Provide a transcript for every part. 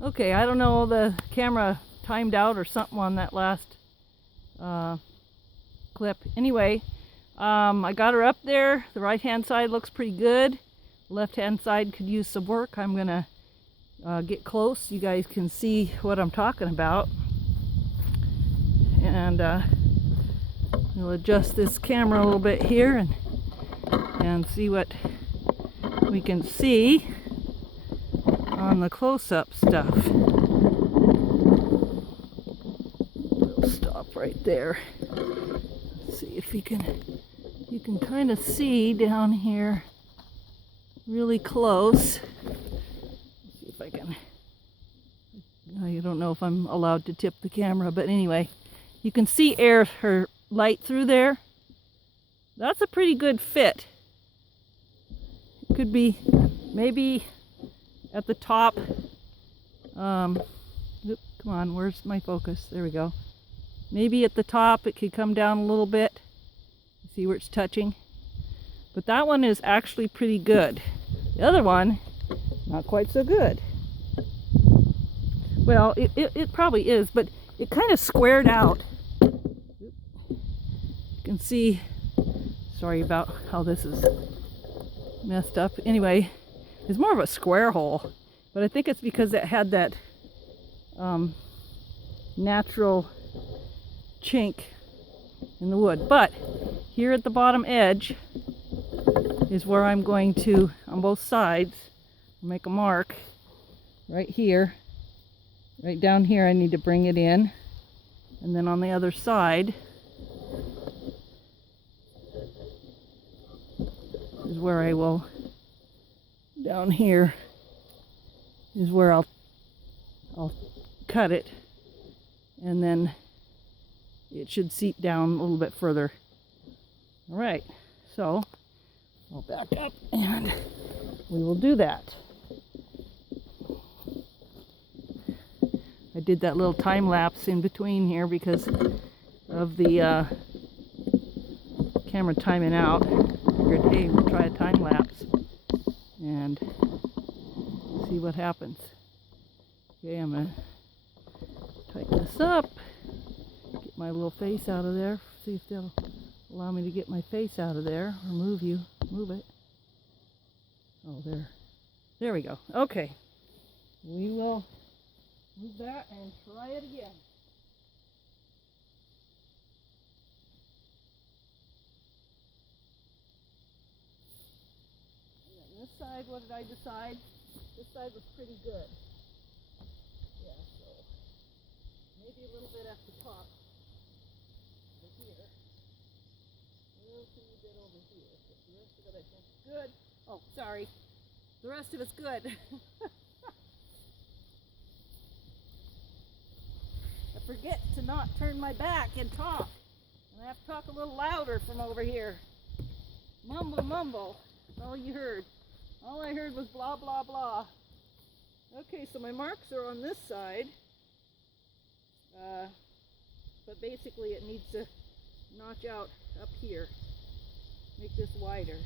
Okay, I don't know, the camera timed out or something on that last clip. Anyway, I got her up there. The right hand side looks pretty good. Left hand side could use some work. I'm gonna get close so you guys can see what I'm talking about. And we'll adjust this camera a little bit here and see what we can see on the close-up stuff. We'll stop right there. Let's see if you can kind of see down here really close. Let's see if I can. I don't know if I'm allowed to tip the camera, but anyway, you can see her light through there. That's a pretty good fit. It could be maybe at the top. Come on, where's my focus? There we go. Maybe at the top it could come down a little bit. See where it's touching? But that one is actually pretty good. The other one, not quite so good. Well, it probably is, but it kind of squared out. You can see, sorry about how this is messed up. Anyway, it's more of a square hole, but I think it's because it had that natural chink in the wood. But here at the bottom edge is where I'm going to, on both sides, make a mark right here. Right down here I need to bring it in. And then on the other side is where I will, down here is where I'll cut it, and then it should seat down a little bit further. All right, so I'll back up and we will do that. I did that little time lapse in between here because of the camera timing out. I figured, hey, we'll try a time lapse and see what happens. Okay, I'm gonna tighten this up, get my little face out of there, see if they'll allow me to get my face out of there, or move it. Oh, there we go. Okay, we will move that and try it again. And then this side, what did I decide? This side was pretty good. Yeah, so maybe a little bit at the top over here. A little teeny bit over here. But the rest of it I think is good. Oh, sorry. The rest of it's good. I forget to not turn my back and talk. And I have to talk a little louder from over here. Mumble, mumble. That's all you heard. All I heard was blah, blah, blah. Okay, so my marks are on this side. But basically it needs to notch out up here. Make this wider.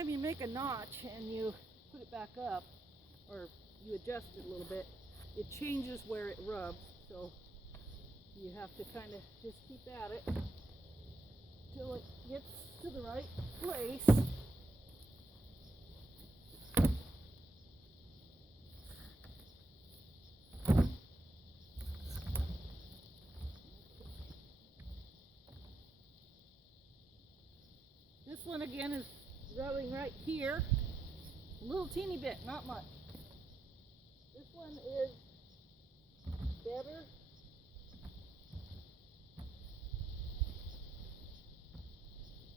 time you make a notch and you put it back up, or you adjust it a little bit, it changes where it rubs. So you have to kind of just keep at it till it gets to the right place. This one again is rubbing right here, a little teeny bit, not much. This one is better.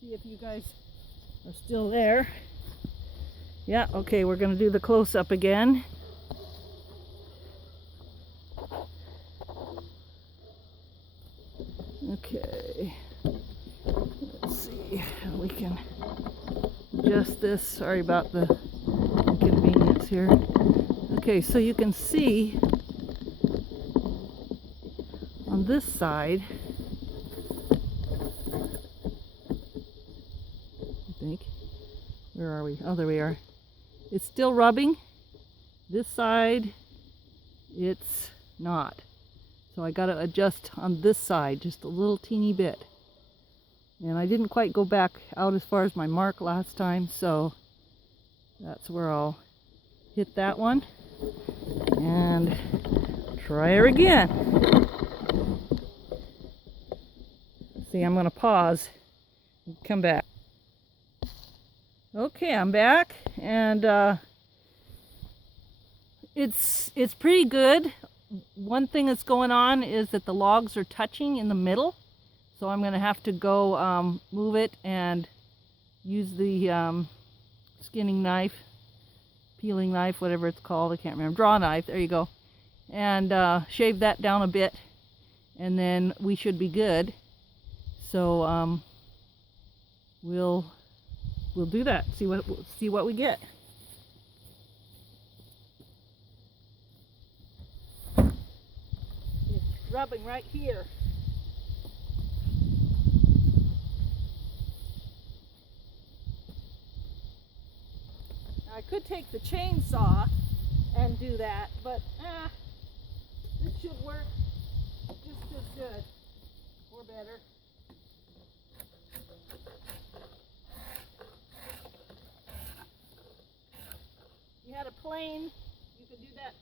See if you guys are still there. Yeah, okay, we're going to do the close-up again. Okay, let's see how we can adjust this. Sorry about the inconvenience here. Okay, so you can see on this side, I think, where are we? Oh, there we are. It's still rubbing. This side, it's not. So I got to adjust on this side just a little teeny bit. And I didn't quite go back out as far as my mark last time, so that's where I'll hit that one and try her again. See, I'm going to pause and come back. Okay, I'm back, and it's pretty good. One thing that's going on is that the logs are touching in the middle, so I'm going to have to go move it and use the skinning knife, peeling knife, whatever it's called, I can't remember, draw knife, there you go, and shave that down a bit, and then we should be good. So we'll do that, see what we get. It's rubbing right here. Now, I could take the chainsaw and do that, but this should work just as good or better. If you had a plane, you could do that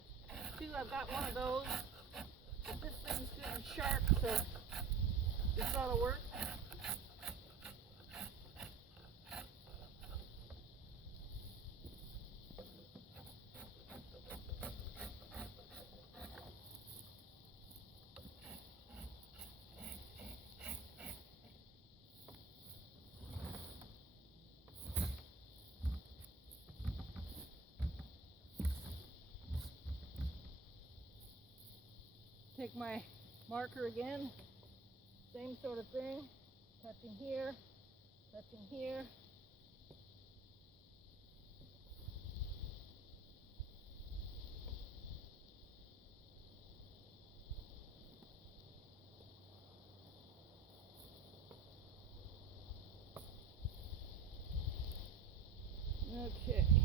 too. I've got one of those. But this thing's good and sharp, so this ought to work. Take my marker again, same sort of thing, touching here, touching here. Okay.